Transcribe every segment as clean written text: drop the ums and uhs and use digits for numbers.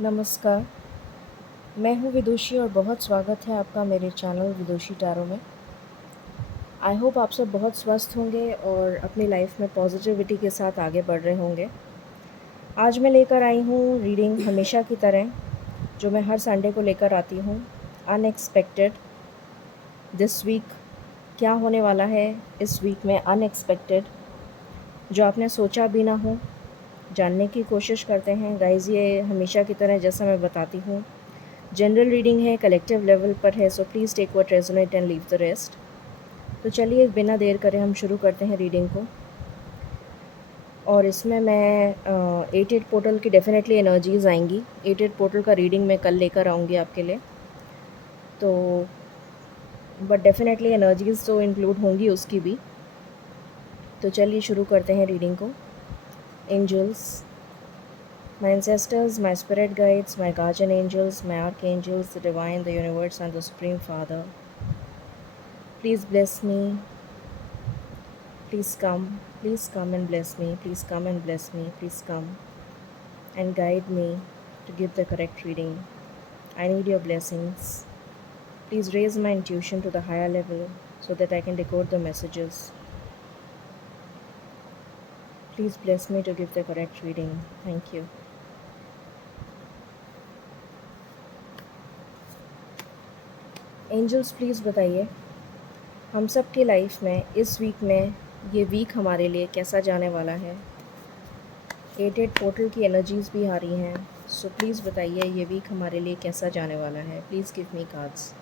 नमस्कार, मैं हूँ विदुषी और बहुत स्वागत है आपका मेरे चैनल विदुषी टैरो में। आई होप आप सब बहुत स्वस्थ होंगे और अपनी लाइफ में पॉजिटिविटी के साथ आगे बढ़ रहे होंगे। आज मैं लेकर आई हूँ रीडिंग हमेशा की तरह, जो मैं हर संडे को लेकर आती हूँ। अनएक्सपेक्टेड। दिस वीक क्या होने वाला है इस वीक में अनएक्सपेक्टेड, जो आपने सोचा भी ना हो, जानने की कोशिश करते हैं। गाइज़, ये हमेशा की तरह जैसा मैं बताती हूँ, जनरल रीडिंग है, कलेक्टिव लेवल पर है, so please take what resonate and leave the rest. तो चलिए बिना देर करे हम शुरू करते हैं रीडिंग को। और इसमें मैं 88 पोर्टल की डेफिनेटली एनर्जीज़ आएंगी। 88 पोर्टल का रीडिंग मैं कल लेकर आऊँगी आपके लिए, तो बट डेफिनेटली एनर्जीज़ तो इंक्लूड होंगी उसकी भी। तो चलिए शुरू करते हैं रीडिंग को। Angels, my ancestors, my spirit guides, my guardian angels, my archangels, the divine, the universe, and the Supreme Father, please bless me. Please come and bless me. Please come and bless me. Please come and guide me to give the correct reading. I need your blessings. Please raise my intuition to the higher level so that I can decode the messages. Please bless me to give the correct reading. Thank you. Angels, please बताइए हम सब की life में इस week में, ये week हमारे लिए कैसा जाने वाला है। 88 पोर्टल की एनर्जीज़ भी आ रही हैं, सो प्लीज़ बताइए ये वीक हमारे लिए कैसा जाने वाला है। Please give me cards.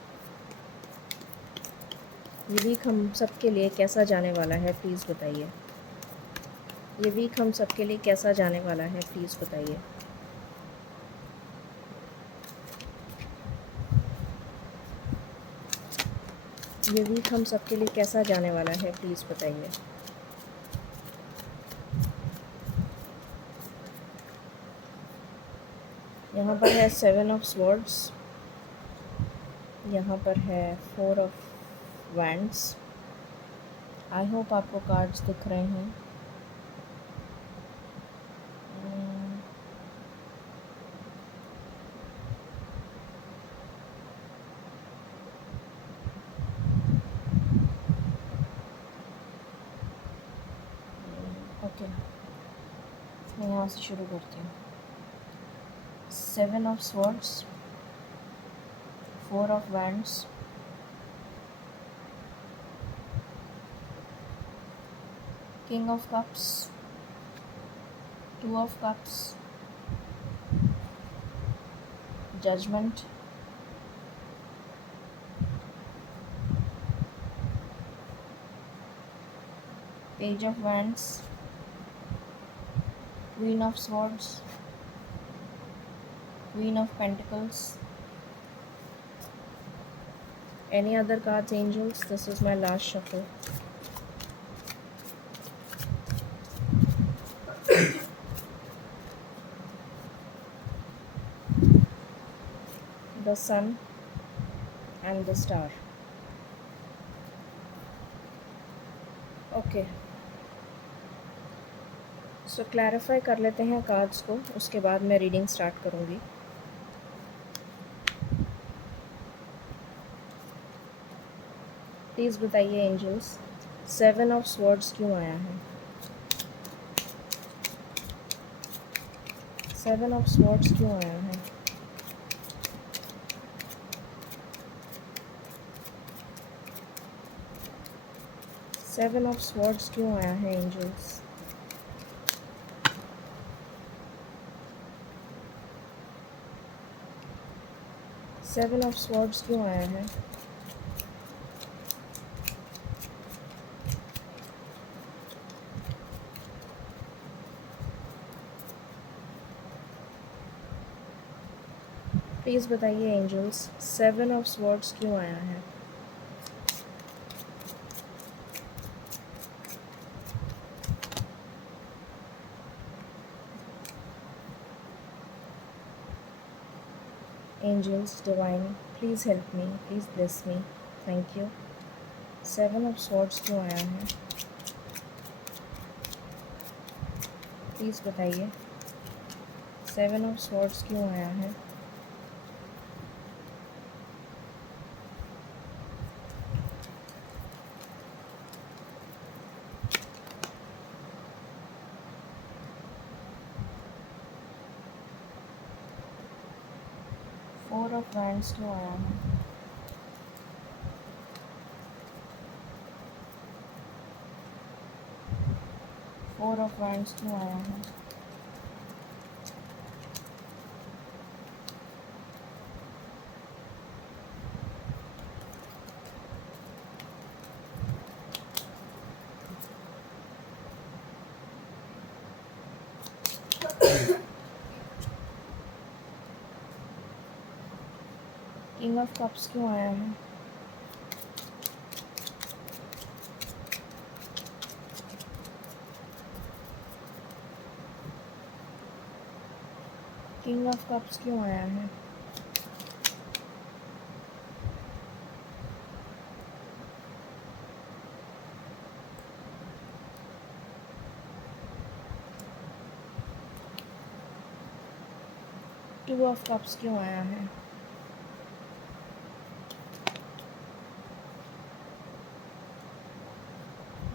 ये वीक हम सब के लिए कैसा जाने वाला है, प्लीज़ बताइए। ये वीक हम सब के लिए कैसा जाने वाला है, प्लीज़ बताइए। ये वीक हम सब के लिए कैसा जाने वाला है, प्लीज़ बताइए। यहाँ पर है 7 ऑफ स्वॉर्ड्स, यहाँ पर है 4 ऑफ वैंड्स। आई होप आपको कार्ड्स दिख रहे हैं। ओके, मैं यहाँ से शुरू करती हूँ। 7 of swords, 4 of wands, king of cups, 2 of cups, judgement, page of wands, queen of swords, queen of pentacles. Any other cards, angels? This is my last shuffle. The sun and the star. Okay. So clarify कर लेते हैं cards को, उसके बाद मैं reading start करूँगी। Please बताइए angels, 7 of swords क्यों आया है। 7 ऑफ स्वॉर्ड्स क्यों आया है। सेवन ऑफ स्वॉर्ड्स क्यों आया है एंजल्स। सेवन ऑफ स्वॉर्ड्स क्यों आया है। प्लीज़ बताइए एंजल्स, 7 ऑफ स्वॉर्ड्स क्यों आया है। Angels, divine, please help me, please bless me, thank you. 7 of swords क्यों आया है, प्लीज़ बताइए। सेवन ऑफ स्वॉर्ड्स क्यों आया है? फोर ऑफ वैंड्स क्यों आया है? फोर ऑफ वैंड्स क्यों आया है? किंग ऑफ कप्स क्यों आया है? किंग ऑफ कप्स क्यों आया है? टू ऑफ कप्स क्यों आया है?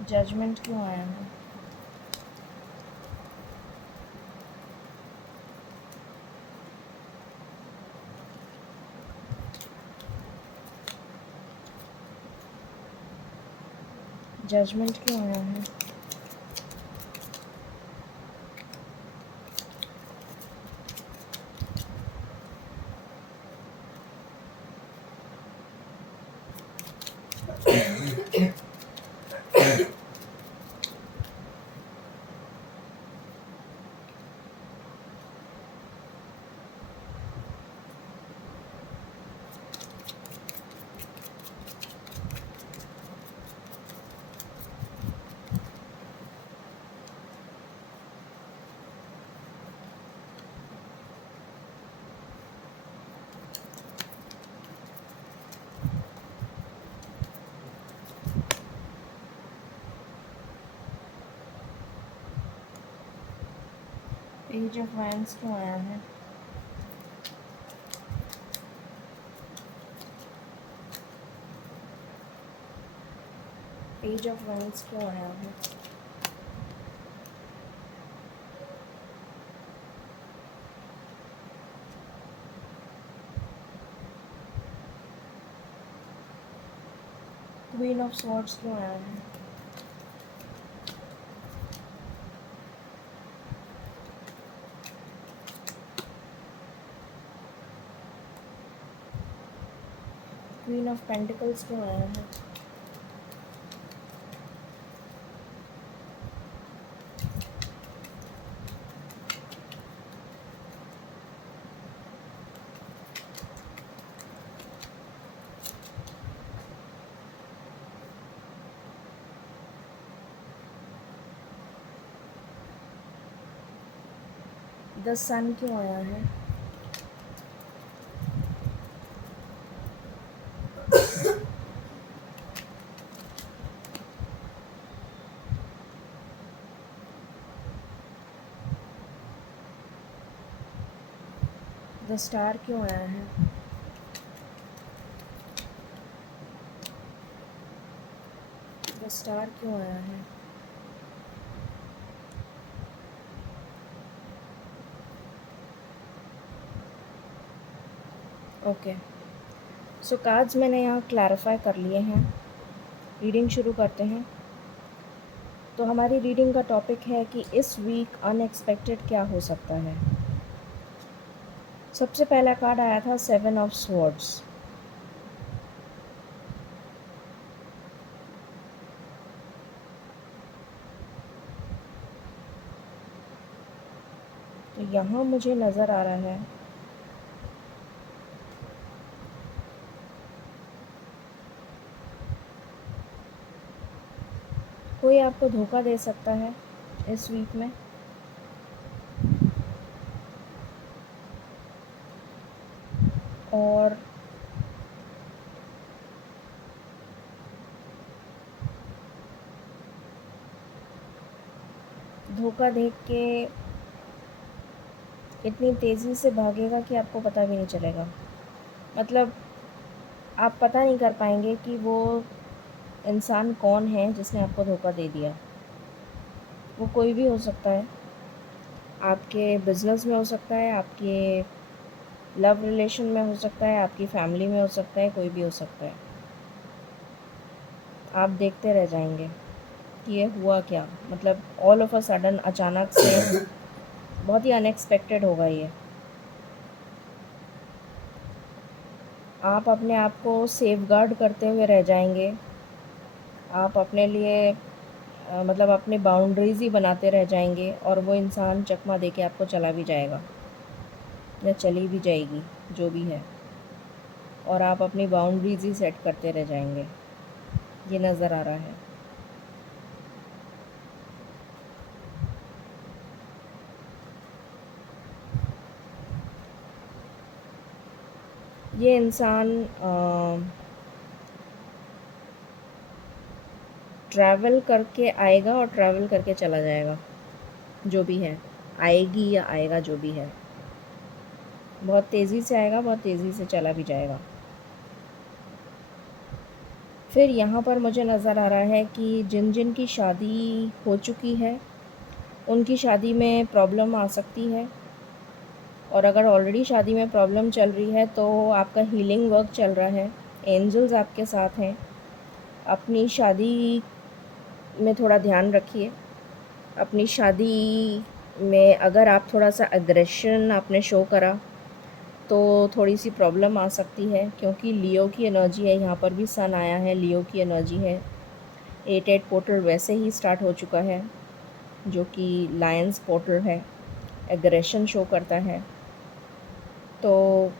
जजमेंट क्यों आया है? जजमेंट क्यों आया है? पेज ऑफ वैंड्स क्यों आया है? पेज ऑफ वैंड्स क्यों आया है? क्वीन ऑफ स्वॉर्ड्स क्यों आया है? क्वीन ऑफ पेंटिकल्स क्यों आया है? द सन क्यों आया है? द स्टार क्यों आया है? द स्टार क्यों आया है? ओके, सो कार्ड्स मैंने यहाँ क्लैरिफाई कर लिए हैं। रीडिंग शुरू करते हैं। तो हमारी रीडिंग का टॉपिक है कि इस वीक अनएक्सपेक्टेड क्या हो सकता है। सबसे पहला कार्ड आया था सेवन ऑफ स्वॉर्ड्स। तो यहाँ मुझे नज़र आ रहा है कोई आपको धोखा दे सकता है इस वीक में। और धोखा देख के इतनी तेज़ी से भागेगा कि आपको पता भी नहीं चलेगा। मतलब आप पता नहीं कर पाएंगे कि वो इंसान कौन है जिसने आपको धोखा दे दिया। वो कोई भी हो सकता है, आपके बिज़नेस में हो सकता है, आपके लव रिलेशन में हो सकता है, आपकी फैमिली में हो सकता है, कोई भी हो सकता है। आप देखते रह जाएंगे कि ये हुआ क्या। मतलब ऑल ऑफ अ सडन, अचानक से, बहुत ही अनएक्सपेक्टेड होगा ये। आप अपने आप को सेफगार्ड करते हुए रह जाएंगे। आप अपने लिए मतलब अपनी बाउंड्रीज़ ही बनाते रह जाएंगे, और वो इंसान चकमा दे के आपको चला भी जाएगा या चली भी जाएगी, जो भी है, और आप अपनी बाउंड्रीज़ ही सेट करते रह जाएंगे। ये नज़र आ रहा है। ये इंसान ट्रैवल करके आएगा और ट्रैवल करके चला जाएगा, जो भी है। आएगी या आएगा, जो भी है, बहुत तेज़ी से आएगा, बहुत तेज़ी से चला भी जाएगा। फिर यहाँ पर मुझे नज़र आ रहा है कि जिन जिन की शादी हो चुकी है उनकी शादी में प्रॉब्लम आ सकती है, और अगर ऑलरेडी शादी में प्रॉब्लम चल रही है तो आपका हीलिंग वर्क चल रहा है। एंजल्स आपके साथ हैं। अपनी शादी में थोड़ा ध्यान रखिए। अपनी शादी में अगर आप थोड़ा सा एग्रेशन आपने शो करा तो थोड़ी सी प्रॉब्लम आ सकती है, क्योंकि लियो की एनर्जी है। यहाँ पर भी सन आया है, लियो की एनर्जी है। 8-8 पोर्टल वैसे ही स्टार्ट हो चुका है, जो कि लायंस पोर्टल है, एग्रेशन शो करता है। तो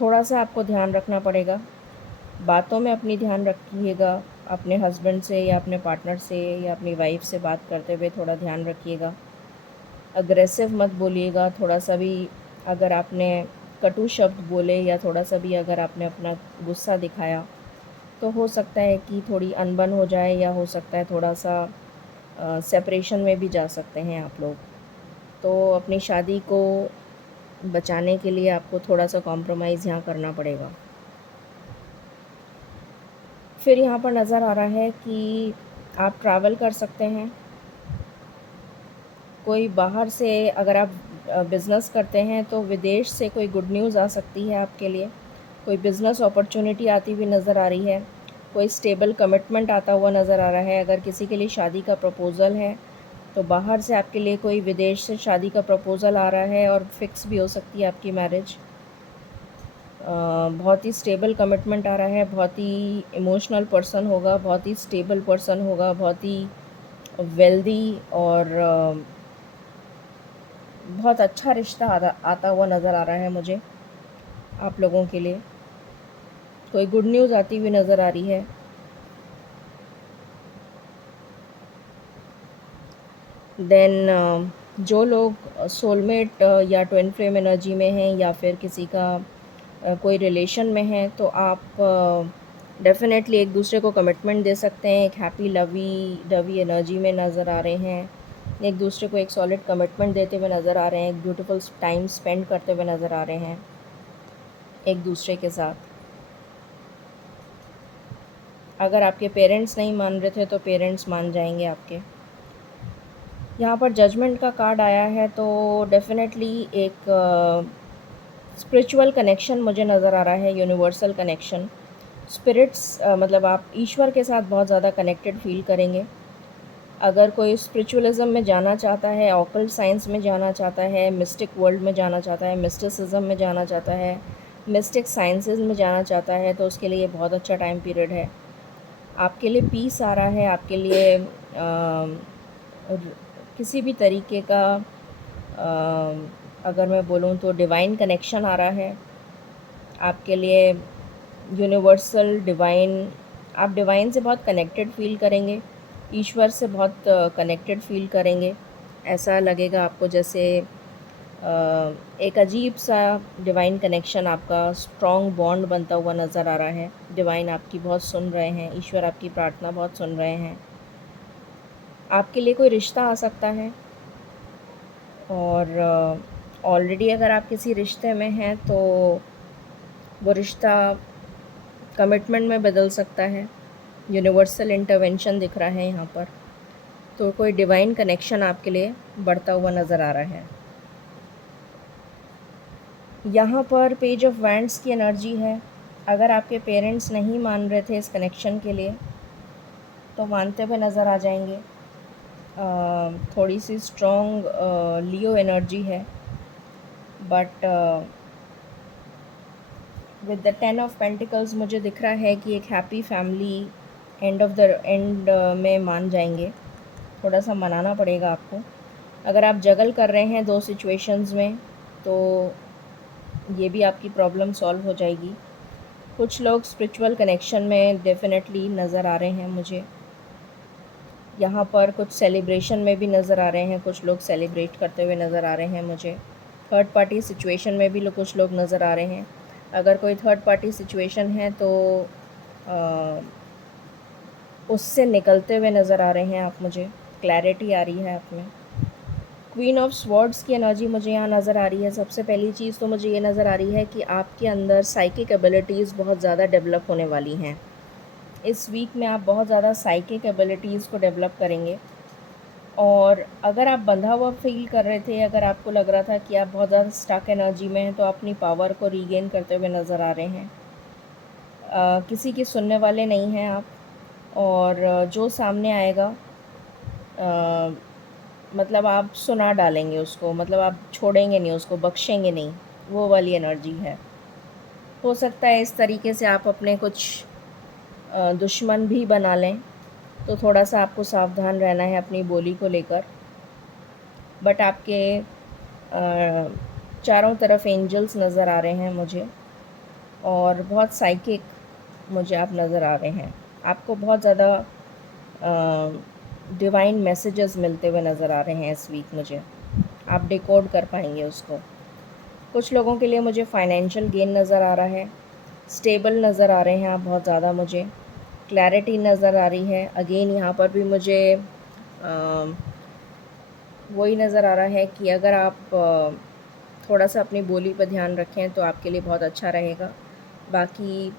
थोड़ा सा आपको ध्यान रखना पड़ेगा। बातों में अपनी ध्यान रखिएगा। अपने हस्बैंड से या अपने पार्टनर से या अपनी वाइफ से बात करते हुए थोड़ा ध्यान रखिएगा। अग्रेसिव मत बोलिएगा। थोड़ा सा भी अगर आपने कटु शब्द बोले या थोड़ा सा भी अगर आपने अपना गुस्सा दिखाया तो हो सकता है कि थोड़ी अनबन हो जाए, या हो सकता है थोड़ा सा सेपरेशन में भी जा सकते हैं आप लोग। तो अपनी शादी को बचाने के लिए आपको थोड़ा सा कॉम्प्रोमाइज़ यहाँ करना पड़ेगा। फिर यहाँ पर नज़र आ रहा है कि आप ट्रैवल कर सकते हैं। कोई बाहर से, अगर आप बिज़नेस करते हैं तो विदेश से कोई गुड न्यूज़ आ सकती है आपके लिए। कोई बिज़नेस अपॉर्चुनिटी आती हुई नज़र आ रही है। कोई स्टेबल कमिटमेंट आता हुआ नज़र आ रहा है। अगर किसी के लिए शादी का प्रपोज़ल है तो बाहर से आपके लिए कोई विदेश से शादी का प्रपोज़ल आ रहा है, और फिक्स भी हो सकती है आपकी मैरिज। बहुत ही स्टेबल कमिटमेंट आ रहा है। बहुत ही इमोशनल पर्सन होगा, बहुत ही स्टेबल पर्सन होगा, बहुत ही वेल्दी, और बहुत अच्छा रिश्ता आता हुआ नज़र आ रहा है मुझे आप लोगों के लिए। कोई गुड न्यूज़ आती हुई नज़र आ रही है। देन जो लोग सोलमेट या ट्विन फ्लेम एनर्जी में हैं, या फिर किसी का कोई रिलेशन में है, तो आप डेफ़िनेटली एक दूसरे को कमिटमेंट दे सकते हैं। एक हैप्पी लवी डवी एनर्जी में नज़र आ रहे हैं। एक दूसरे को एक सॉलिड कमिटमेंट देते हुए नज़र आ रहे हैं। एक ब्यूटीफुल टाइम स्पेंड करते हुए नज़र आ रहे हैं एक दूसरे के साथ। अगर आपके पेरेंट्स नहीं मान रहे थे तो पेरेंट्स मान जाएंगे आपके। यहाँ पर जजमेंट का कार्ड आया है, तो डेफ़िनेटली एक स्पिरिचुअल कनेक्शन मुझे नज़र आ रहा है, यूनिवर्सल कनेक्शन। स्पिरिट्स मतलब आप ईश्वर के साथ बहुत ज़्यादा कनेक्टेड फील करेंगे। अगर कोई स्पिरिचुअलिज़म में जाना चाहता है, ऑकल्ट साइंस में जाना चाहता है, मिस्टिक वर्ल्ड में जाना चाहता है, मिस्टिसिज्म में जाना चाहता है, मिस्टिक साइंसेस में जाना चाहता है, तो उसके लिए बहुत अच्छा टाइम पीरियड है। आपके लिए पीस आ रहा है। आपके लिए किसी भी तरीके का अगर मैं बोलूँ तो डिवाइन कनेक्शन आ रहा है आपके लिए। यूनिवर्सल डिवाइन, आप डिवाइन से बहुत कनेक्टेड फील करेंगे। ईश्वर से बहुत कनेक्टेड फील करेंगे। ऐसा लगेगा आपको जैसे एक अजीब सा डिवाइन कनेक्शन, आपका स्ट्रॉन्ग बॉन्ड बनता हुआ नज़र आ रहा है। डिवाइन आपकी बहुत सुन रहे हैं, ईश्वर आपकी प्रार्थना बहुत सुन रहे हैं। आपके लिए कोई रिश्ता आ सकता है। और ऑलरेडी अगर आप किसी रिश्ते में हैं तो वो रिश्ता कमिटमेंट में बदल सकता है। यूनिवर्सल इंटरवेंशन दिख रहा है यहाँ पर, तो कोई डिवाइन कनेक्शन आपके लिए बढ़ता हुआ नज़र आ रहा है। यहाँ पर पेज ऑफ वैंड्स की एनर्जी है। अगर आपके पेरेंट्स नहीं मान रहे थे इस कनेक्शन के लिए तो मानते हुए नज़र आ जाएंगे। थोड़ी सी स्ट्रॉन्ग लियो एनर्जी है, but with the 10 of pentacles मुझे दिख रहा है कि एक हैप्पी फैमिली एंड में मान जाएंगे। थोड़ा सा मनाना पड़ेगा आपको। अगर आप जगल कर रहे हैं दो सिचुएशंस में तो ये भी आपकी प्रॉब्लम सॉल्व हो जाएगी। कुछ लोग स्पिरिचुअल कनेक्शन में डेफिनेटली नज़र आ रहे हैं मुझे। यहाँ पर कुछ सेलिब्रेशन में भी नज़र आ रहे हैं, कुछ लोग सेलिब्रेट करते हुए नज़र आ रहे हैं मुझे। थर्ड पार्टी सिचुएशन में भी कुछ लोग नज़र आ रहे हैं। अगर कोई थर्ड पार्टी सिचुएशन है तो उससे निकलते हुए नज़र आ रहे हैं आप मुझे। क्लैरिटी आ रही है आप में। क्वीन ऑफ स्वॉर्ड्स की एनर्जी मुझे यहाँ नज़र आ रही है। सबसे पहली चीज़ तो मुझे ये नज़र आ रही है कि आपके अंदर साइकिक एबिलिटीज़ बहुत ज़्यादा डेवलप होने वाली हैं। इस वीक में आप बहुत ज़्यादा साइकिक एबिलिटीज़ को डेवलप करेंगे। और अगर आप बंधा हुआ फील कर रहे थे, अगर आपको लग रहा था कि आप बहुत ज़्यादा स्टक एनर्जी में हैं, तो अपनी पावर को रीगेन करते हुए नज़र आ रहे हैं। किसी की सुनने वाले नहीं हैं आप, और जो सामने आएगा मतलब आप सुना डालेंगे उसको, मतलब आप छोड़ेंगे नहीं उसको, बख्शेंगे नहीं, वो वाली एनर्जी है। हो सकता है इस तरीके से आप अपने कुछ दुश्मन भी बना लें, तो थोड़ा सा आपको सावधान रहना है अपनी बोली को लेकर। बट आपके चारों तरफ एंजल्स नज़र आ रहे हैं मुझे, और बहुत साइकिक मुझे आप नज़र आ रहे हैं। आपको बहुत ज़्यादा डिवाइन मैसेजेस मिलते हुए नज़र आ रहे हैं इस वीक मुझे। आप डिकोड कर पाएंगे उसको। कुछ लोगों के लिए मुझे फाइनेंशियल गेन नज़र आ रहा है। स्टेबल नज़र आ रहे हैं आप बहुत ज़्यादा मुझे। क्लैरिटी नज़र आ रही है। अगेन यहाँ पर भी मुझे वही नज़र आ रहा है कि अगर आप थोड़ा सा अपनी बोली पर ध्यान रखें तो आपके लिए बहुत अच्छा रहेगा। बाकी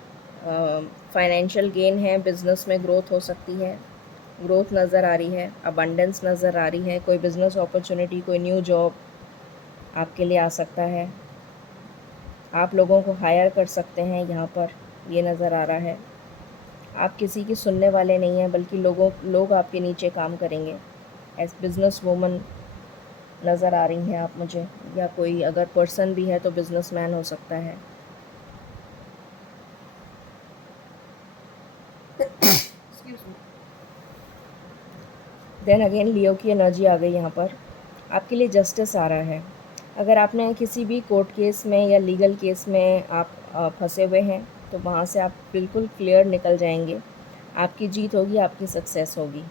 फाइनेंशियल गेन है, बिज़नेस में ग्रोथ हो सकती है, ग्रोथ नज़र आ रही है, अबंडेंस नज़र आ रही है। कोई बिज़नेस अपॉर्चुनिटी, कोई न्यू जॉब आपके लिए आ सकता है। आप लोगों को हायर कर सकते हैं, यहाँ पर ये नज़र आ रहा है। आप किसी की सुनने वाले नहीं हैं, बल्कि लोग आपके नीचे काम करेंगे। एज बिज़नेस वूमन नज़र आ रही हैं आप मुझे, या कोई अगर पर्सन भी है तो बिज़नेसमैन हो सकता है। देन अगेन लियो की एनर्जी आ गई यहाँ पर। आपके लिए जस्टिस आ रहा है। अगर आपने किसी भी कोर्ट केस में या लीगल केस में आप फंसे हुए हैं तो वहाँ से आप बिल्कुल क्लियर निकल जाएंगे। आपकी जीत होगी, आपकी सक्सेस होगी,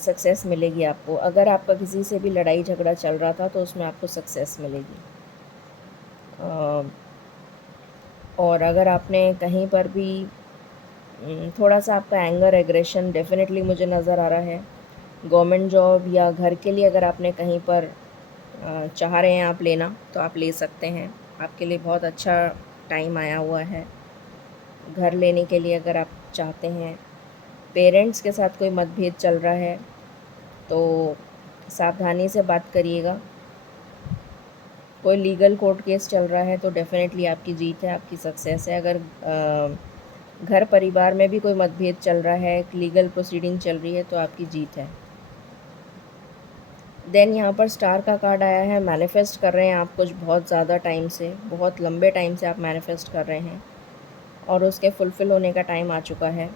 सक्सेस मिलेगी आपको। अगर आपका किसी से भी लड़ाई झगड़ा चल रहा था तो उसमें आपको सक्सेस मिलेगी। और अगर आपने कहीं पर भी थोड़ा सा आपका एंगर, एग्रेशन डेफिनेटली मुझे नज़र आ रहा है। गवर्नमेंट जॉब या घर के लिए अगर आपने कहीं पर चाह रहे हैं आप लेना, तो आप ले सकते हैं। आपके लिए बहुत अच्छा टाइम आया हुआ है घर लेने के लिए। अगर आप चाहते हैं, पेरेंट्स के साथ कोई मतभेद चल रहा है तो सावधानी से बात करिएगा। कोई लीगल कोर्ट केस चल रहा है तो डेफ़िनेटली आपकी जीत है, आपकी सक्सेस है। अगर घर परिवार में भी कोई मतभेद चल रहा है, एक लीगल प्रोसीडिंग चल रही है, तो आपकी जीत है। देन यहाँ पर स्टार का कार्ड आया है। मैनिफेस्ट कर रहे हैं आप कुछ बहुत ज़्यादा टाइम से, बहुत लंबे टाइम से आप मैनिफेस्ट कर रहे हैं और उसके फुलफ़िल होने का टाइम आ चुका है।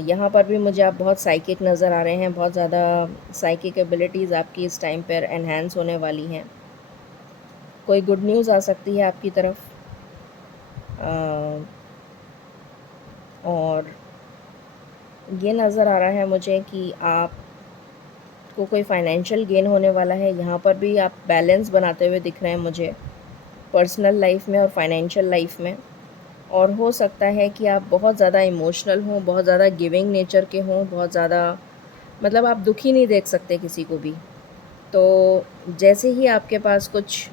यहाँ पर भी मुझे आप बहुत साइकिक नज़र आ रहे हैं। बहुत ज़्यादा साइकिक एबिलिटीज़ आपकी इस टाइम पर एनहांस होने वाली हैं। कोई गुड न्यूज़ आ सकती है आपकी तरफ। और ये नज़र आ रहा है मुझे कि आपको कोई फाइनेंशियल गेन होने वाला है। यहाँ पर भी आप बैलेंस बनाते हुए दिख रहे हैं मुझे, पर्सनल लाइफ में और फाइनेंशियल लाइफ में। और हो सकता है कि आप बहुत ज़्यादा इमोशनल हों, बहुत ज़्यादा गिविंग नेचर के हों, बहुत ज़्यादा, मतलब आप दुखी नहीं देख सकते किसी को भी। तो जैसे ही आपके पास कुछ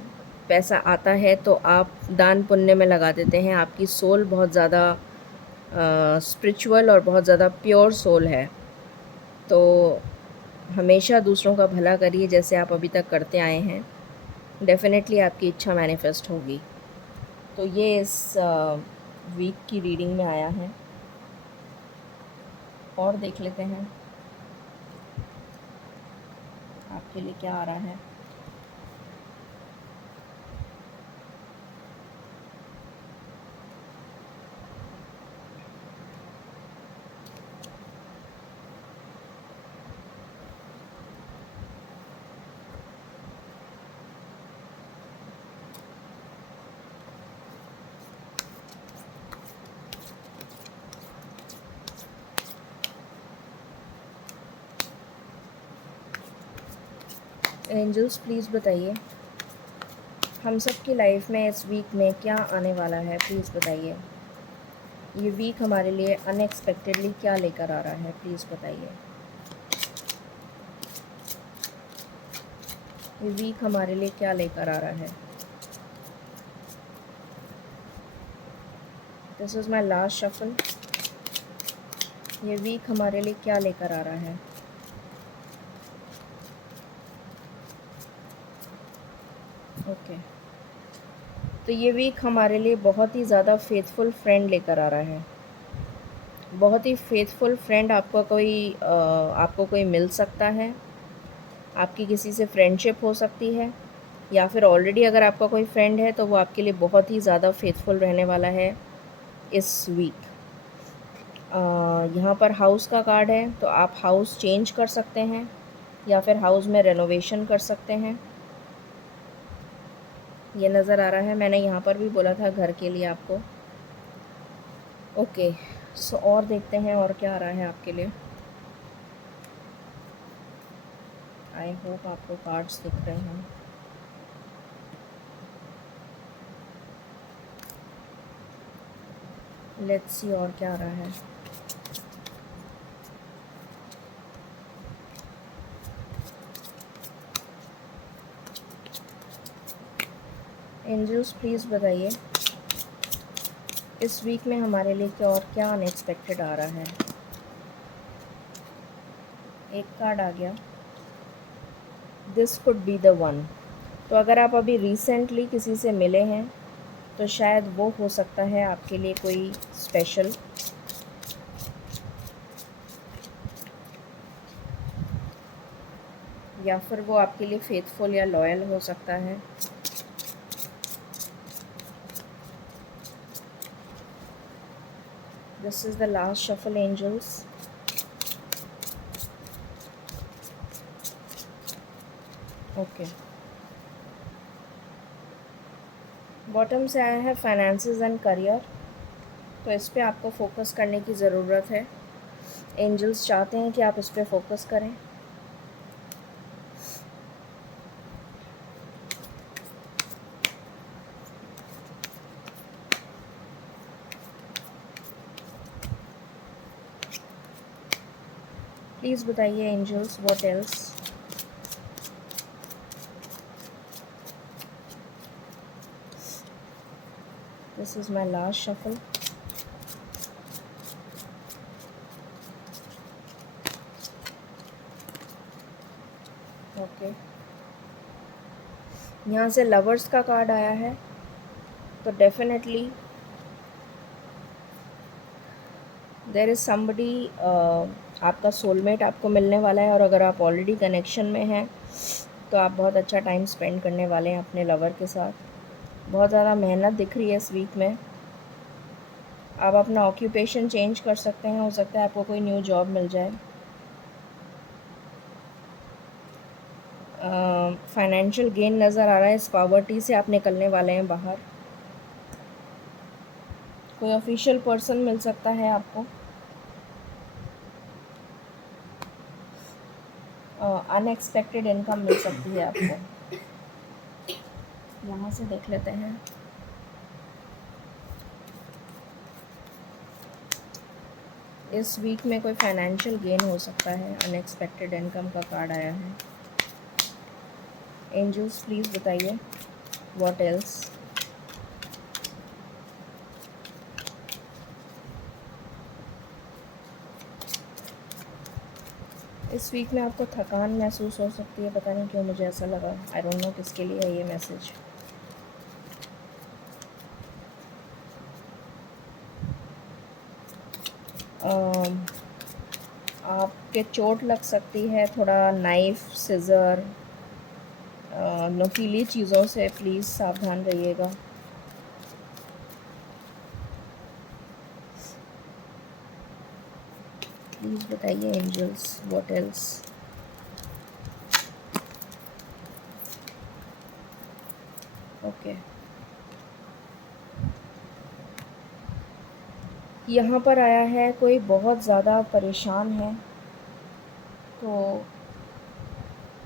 पैसा आता है तो आप दान पुण्य में लगा देते हैं। आपकी सोल बहुत ज़्यादा स्पिरिचुअल और बहुत ज़्यादा प्योर सोल है। तो हमेशा दूसरों का भला करिए जैसे आप अभी तक करते आए हैं। डेफ़िनेटली आपकी इच्छा मैनिफेस्ट होगी। तो ये इस वीक की रीडिंग में आया है। और देख लेते हैं आपके लिए क्या आ रहा है। एंजल्स प्लीज़ बताइए हम सब की लाइफ में इस वीक में क्या आने वाला है। प्लीज़ बताइए ये वीक हमारे लिए अनएक्सपेक्टेडली क्या लेकर आ रहा है। प्लीज़ बताइए ये वीक हमारे लिए क्या लेकर आ रहा है। This is my last shuffle. ये वीक हमारे लिए क्या लेकर आ रहा है। ओके तो ये वीक हमारे लिए बहुत ही ज़्यादा फेथफुल फ्रेंड लेकर आ रहा है। बहुत ही फेथफुल फ्रेंड आपको कोई मिल सकता है। आपकी किसी से फ्रेंडशिप हो सकती है, या फिर ऑलरेडी अगर आपका कोई फ्रेंड है तो वो आपके लिए बहुत ही ज़्यादा फेथफुल रहने वाला है इस वीक। यहाँ पर हाउस का कार्ड है, तो आप हाउस चेंज कर सकते हैं या फिर हाउस में रेनोवेशन कर सकते हैं। ये नज़र आ रहा है। मैंने यहाँ पर भी बोला था घर के लिए आपको। ओके सो और देखते हैं और क्या आ रहा है आपके लिए। आई होप आपको कार्ड्स दिख रहे हैं। लेट्स सी और क्या आ रहा है। एंजल्स प्लीज़ बताइए इस वीक में हमारे लिए क्या और क्या अनएक्सपेक्टेड आ रहा है। एक कार्ड आ गया, this could be the one. तो अगर आप अभी रिसेंटली किसी से मिले हैं तो शायद वो हो सकता है आपके लिए कोई स्पेशल। या फिर वो आपके लिए फेथफुल या लॉयल हो सकता है। This is the last shuffle angels. Okay bottom से आया है फाइनेंसेस एंड करियर। तो इस पे आपको फोकस करने की ज़रूरत है। एंजल्स चाहते हैं कि आप इस पे फोकस करें। प्लीज़ बताइए angels what else. This is my last shuffle. Okay यहाँ से लवर्स का कार्ड आया है, तो डेफिनेटली देयर इज़ समबडी, आपका सोलमेट आपको मिलने वाला है। और अगर आप ऑलरेडी कनेक्शन में हैं तो आप बहुत अच्छा टाइम स्पेंड करने वाले हैं अपने लवर के साथ। बहुत ज़्यादा मेहनत दिख रही है इस वीक में। आप अपना ऑक्यूपेशन चेंज कर सकते हैं, हो सकता है आपको कोई न्यू जॉब मिल जाए। फाइनेंशियल गेन नज़र आ रहा है। इस पॉवर्टी से आप निकलने वाले हैं बाहर। कोई ऑफिशियल पर्सन मिल सकता है आपको। अनएक्सपेक्टेड इनकम मिल सकती है आपको। यहाँ से देख लेते हैं। इस वीक में कोई फाइनेंशियल गेन हो सकता है। अनएक्सपेक्टेड इनकम का कार्ड आया है। एंजल्स प्लीज़ बताइए व्हाट एल्स। इस वीक में आपको थकान महसूस हो सकती है, पता नहीं क्यों मुझे ऐसा लगा। आई डोंट नो किसके लिए है ये मैसेज। आपके चोट लग सकती है, थोड़ा नाइफ़ सिज़र नुकीली चीज़ों से प्लीज़ सावधान रहिएगा। प्लीज़ बताइए एंजल्स व्हाट एल्स। ओके, यहाँ पर आया है कोई बहुत ज़्यादा परेशान है, तो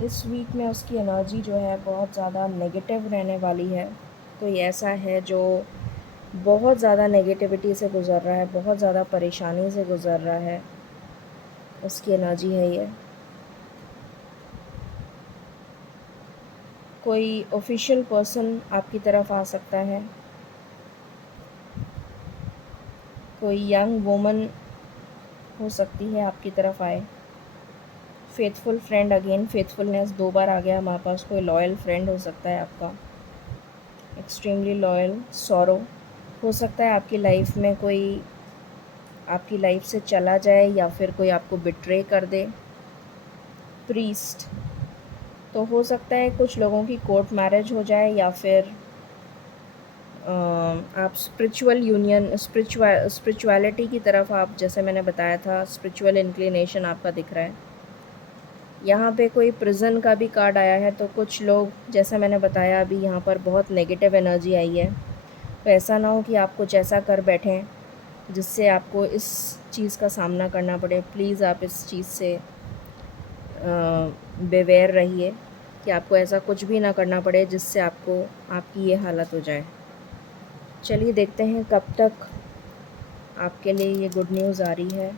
इस वीक में उसकी एनर्जी जो है बहुत ज़्यादा नेगेटिव रहने वाली है। कोई ऐसा है जो बहुत ज़्यादा नेगेटिविटी से गुज़र रहा है, बहुत ज़्यादा परेशानी से गुज़र रहा है, उसकी एनर्जी है ये। कोई ऑफिशियल पर्सन आपकी तरफ आ सकता है, कोई यंग वुमन हो सकती है आपकी तरफ आए। फेथफुल फ्रेंड, अगेन फेथफुलनेस 2 बार आ गया हमारे पास। कोई लॉयल फ्रेंड हो सकता है आपका, एक्सट्रीमली लॉयल। सॉरो हो सकता है आपकी लाइफ में कोई आपकी लाइफ से चला जाए या फिर कोई आपको बिट्रे कर दे। प्रीस्ट, तो हो सकता है कुछ लोगों की कोर्ट मैरिज हो जाए या फिर आप स्पिरिचुअल यूनियन स्पिरिचुअलिटी की तरफ आप, जैसे मैंने बताया था, स्पिरिचुअल इंक्लिनेशन आपका दिख रहा है। यहाँ पे कोई प्रिजन का भी कार्ड आया है, तो कुछ लोग, जैसा मैंने बताया अभी, यहाँ पर बहुत नेगेटिव एनर्जी आई है। तो ऐसा ना हो कि आप कुछ ऐसा कर बैठें जिससे आपको इस चीज़ का सामना करना पड़े। प्लीज़ आप इस चीज़ से बेवेयर रहिए कि आपको ऐसा कुछ भी ना करना पड़े जिससे आपको आपकी ये हालत हो जाए। चलिए देखते हैं कब तक आपके लिए ये गुड न्यूज़ आ रही है।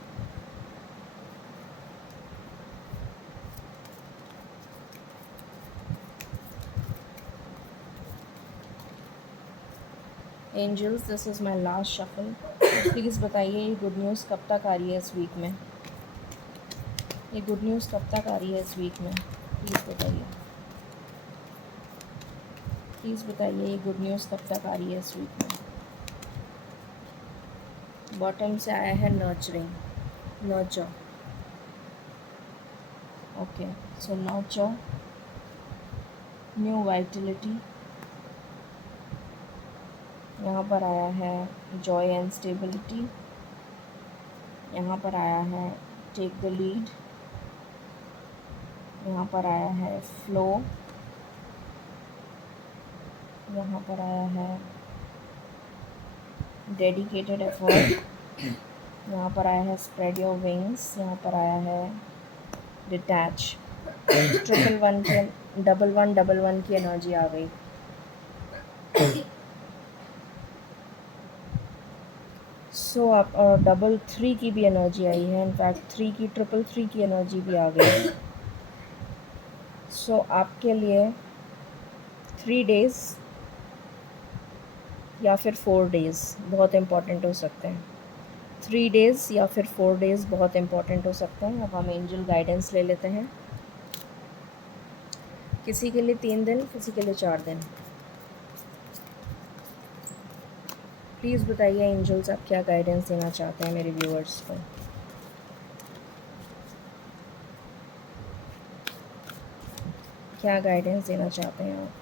Angels, this is my last shuffle. Please बताइए ये गुड न्यूज़ कब तक आ रही है इस वीक में। ये गुड न्यूज़ कब तक आ रही है इस वीक में, प्लीज़ बताइए। प्लीज़ बताइए ये गुड न्यूज़ कब तक आ रही है इस वीक में। बॉटम से आया है नर्चरिंग, नर्चर। ओके, सो नर्चर, न्यू वाइटलिटी। यहाँ पर आया है जॉय एंड स्टेबिलिटी। यहाँ पर आया है टेक द लीड। यहाँ पर आया है फ्लो। यहाँ पर आया है डेडिकेटेड एफर्ट। यहाँ पर आया है स्प्रेड योर विंग्स। यहाँ पर आया है डिटैच। 111 की 1111 की एनर्जी आ गई। सो आप 333 की भी एनर्जी आई है। इनफैक्ट 3 की 333 की एनर्जी भी आ गई। सो आपके लिए 3 डेज़ या फिर 4 डेज़ बहुत इम्पॉर्टेंट हो सकते हैं। 3 डेज़ या फिर 4 डेज़ बहुत इम्पॉर्टेंट हो सकते हैं। अब हम एंजल गाइडेंस ले लेते हैं। किसी के लिए 3 दिन, किसी के लिए 4 दिन। प्लीज़ बताइए एंजल्स, आप क्या गाइडेंस देना चाहते हैं मेरे व्यूअर्स को। क्या गाइडेंस देना चाहते हैं आप।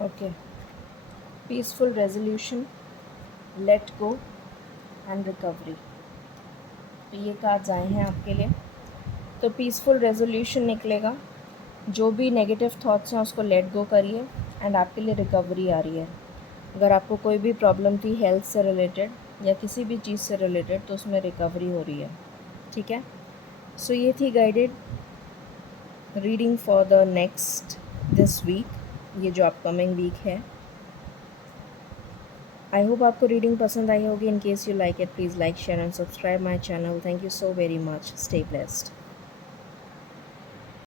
Okay, peaceful resolution, let go and recovery. तो ये कार्ड्स आए हैं आपके लिए। तो पीसफुल रेजोल्यूशन निकलेगा, जो भी नेगेटिव थॉट्स हैं उसको लेट गो करिए एंड आपके लिए रिकवरी आ रही है। अगर आपको कोई भी प्रॉब्लम थी हेल्थ से रिलेटेड या किसी भी चीज़ से रिलेटेड, तो उसमें रिकवरी हो रही है। ठीक है, सो ये थी guided reading for the next this week, ये जो अपकमिंग वीक है। आई होप आपको रीडिंग पसंद आई होगी। In case you like it, please like, share and subscribe my channel. Thank you so very much. Stay blessed.